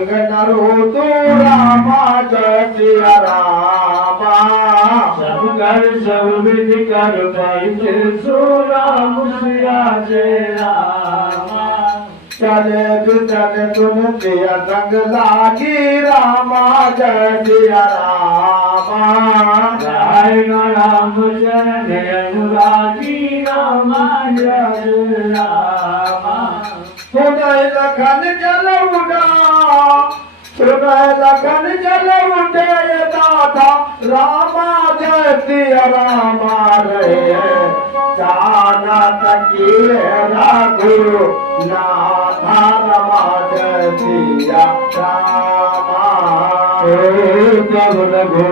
संगनरो तो रामा जय सिया रामा सब कर सब विधि कर पैसे सो राम सिया जय रामा चले बिचन तुम सिया संग लागी रामा जय सिया रामा जय राम चरण अनुरागी रामा जय रामा सुनय लखन जल उठा सुनय लखन जल उठे दाता रामा जय सिया रामा रहे जाना तकिए गुरु नाथा रमा जय सिया रामा जब लगो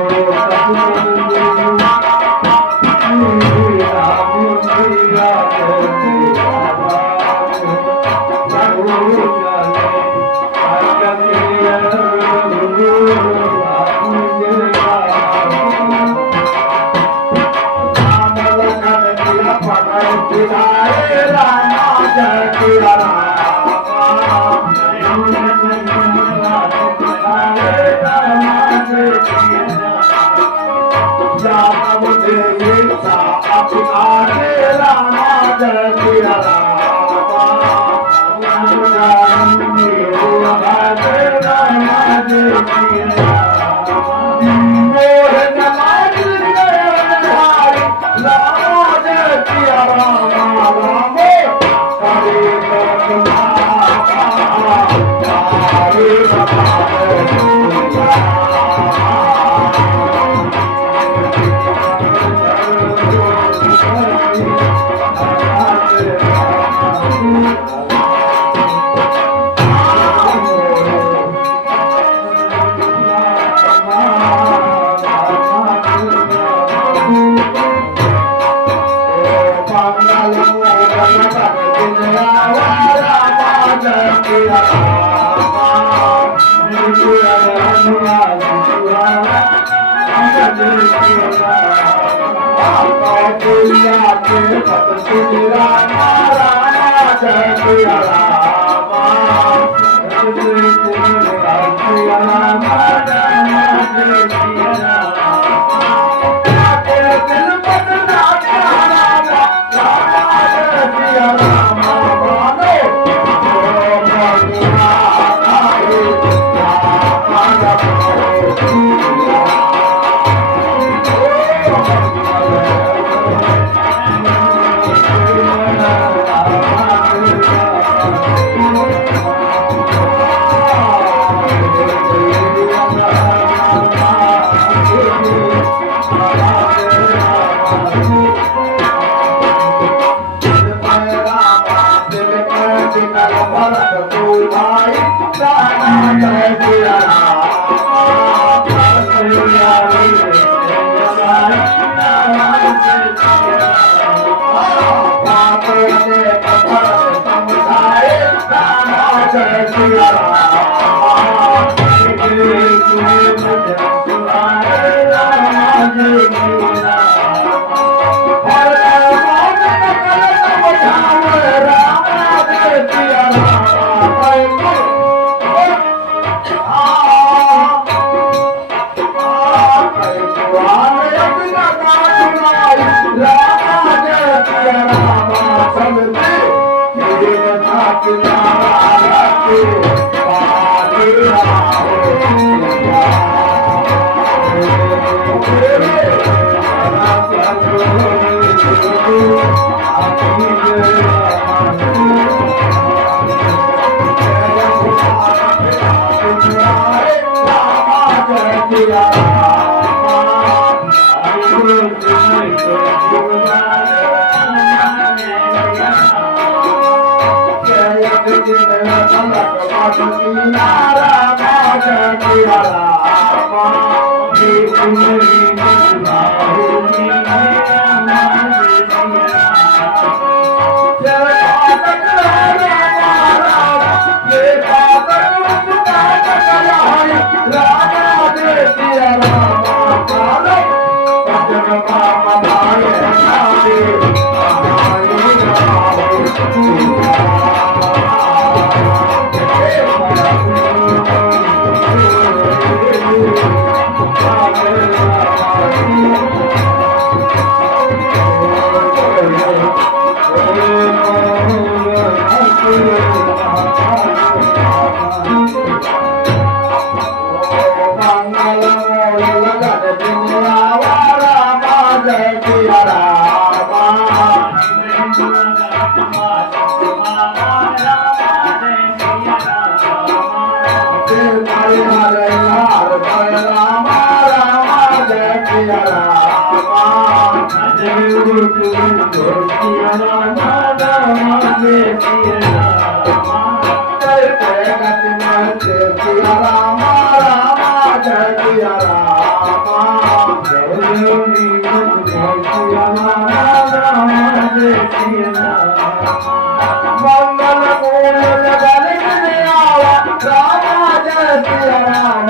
हरे हरे हर हरे राम राम जय सिया राम जय जय गति में जय सिया राम राम जय सिया मंगल मूल लगन आवा राम जय सिया राम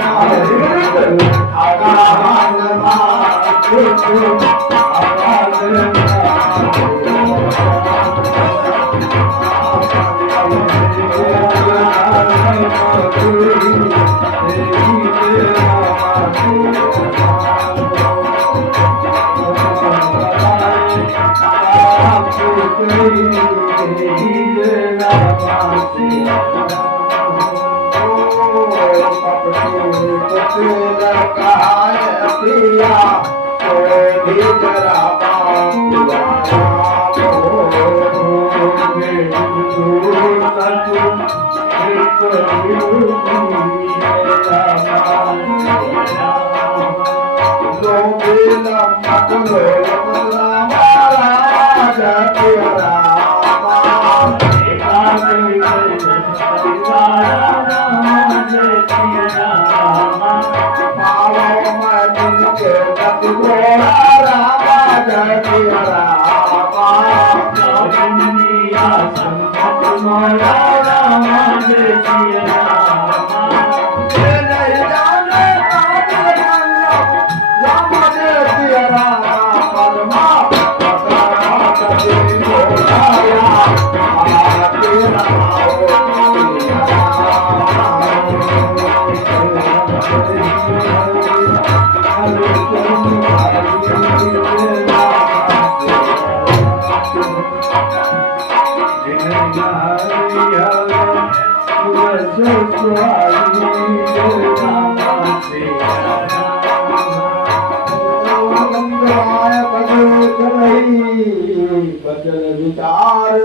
बचन विचार